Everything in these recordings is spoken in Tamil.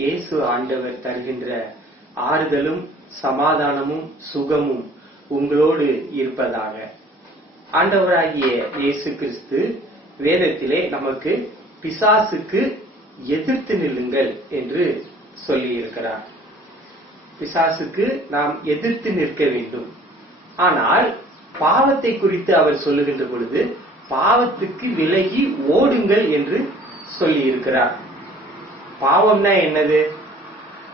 இயேசு ஆண்டவர் தருகின்ற ஆறுதலும் சமாதானமும் சுகமும் உங்களோடு இருப்பதாக. ஆண்டவராகிய இயேசு கிறிஸ்து வேதத்திலே நமக்கு பிசாசுக்கு எதிர்த்து நில்லுங்கள் என்று சொல்லியிருக்கிறார். பிசாசுக்கு நாம் எதிர்த்து நிற்க வேண்டும். ஆனால் பாவத்தை குறித்து அவர் சொல்லுகின்ற பொழுது பாவத்துக்கு விலகி ஓடுங்கள் என்று சொல்லியிருக்கிறார். பாவம்னா என்னது?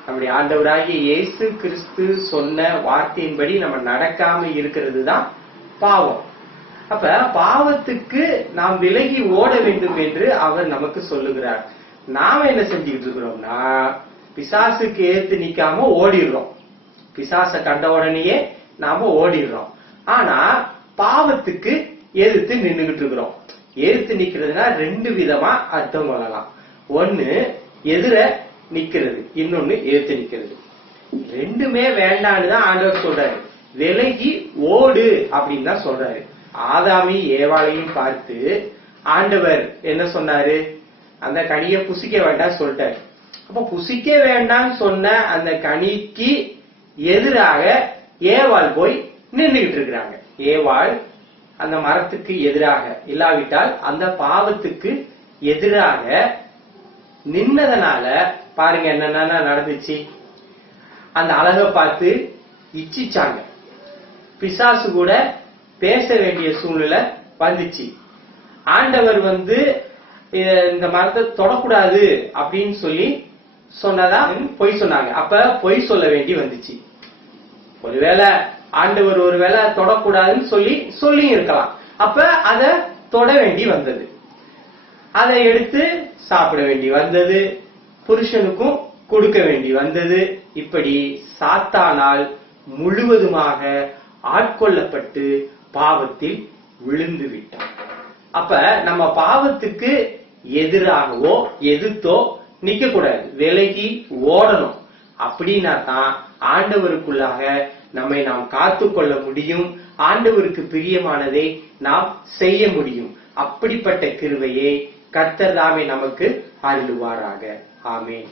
நம்முடைய ஆண்டவராகிய இயேசு கிறிஸ்து சொன்ன வார்த்தையின்படி நம்ம நடக்காம இருக்கிறது தான் பாவம். அப்ப பாவத்துக்கு நாம் விலகி ஓட வேண்டும் என்று அவர் நமக்கு சொல்லுகிறார். நாம என்ன செஞ்சுக்கிட்டு இருக்கிறோம்னா பிசாசுக்கு ஏத்து நிக்காம ஓடிடுறோம். பிசாச கண்ட உடனேயே நாம ஓடிடுறோம். ஆனா பாவத்துக்கு எதிர்த்து நின்றுகிட்டு இருக்கிறோம். எதிர்த்து நிக்கிறதுனா ரெண்டு விதமா அர்த்தம் கொள்ளலாம். ஒன்னு எதிர நிக்கிறது இன்னொன்னு எதிர்த்து நிக்கிறது. ரெண்டுமே வேண்டான்னு தான் ஆண்டவர் சொல்றாரு. விலகி ஓடு அப்படின்னு தான் சொல்றாரு. ஆதாமி ஏவாளையும் பார்த்து ஆண்டவர் என்ன சொன்னாரு? அந்த கனியை புசிக்க வேண்டாம் சொல்லிட்டாரு. அப்ப புசிக்க வேண்டாம்னு சொன்ன அந்த கனிக்கு எதிராக ஏவாள் போய் நின்றுகிட்டு இருக்கிறாங்க. ஏவாள் அந்த மரத்துக்கு எதிராக இல்லாவிட்டால் அந்த பாவத்துக்கு எதிராக நின்னதனால பாருங்க என்னென்ன நடந்துச்சு. அந்த அழகை பார்த்து இச்சிச்சாங்க. பிசாசு கூட பேச வேண்டிய சூழ்நிலை வந்துச்சு. ஆண்டவர் வந்து இந்த மரத்தை தொடக்கூடாது அப்படின்னு சொல்லி சொன்னதா பொய் சொன்னாங்க. அப்ப பொய் சொல்ல வேண்டி வந்துச்சு. ஒருவேளை ஆண்டவர் ஒருவேளை தொடக்கூடாதுன்னு சொல்லி சொல்லி இருக்கலாம். அப்ப அத தொட வேண்டி வந்தது. அதை எடுத்து சாப்பிட வேண்டி வந்தது. புருஷனுக்கும் கொடுக்க வேண்டி வந்தது. இப்படி சாத்தானால் முழுவதுமாக ஆட்கொள்ளப்பட்டு பாவத்தில் விழுந்து விட்டான். அப்ப நம்ம பாவத்துக்கு எதிராகவோ எதிர்த்தோ நிக்க கூடாது விலகி ஓடணும். அப்படின்னா தான் ஆண்டவருக்குள்ளாக நம்மை நாம் காத்துக்கொள்ள முடியும். ஆண்டவருக்கு பிரியமானதை நாம் செய்ய முடியும். அப்படிப்பட்ட கிருவையை கர்த்தர் தாமே நமக்கு அருள்வாராக. ஆமேன்.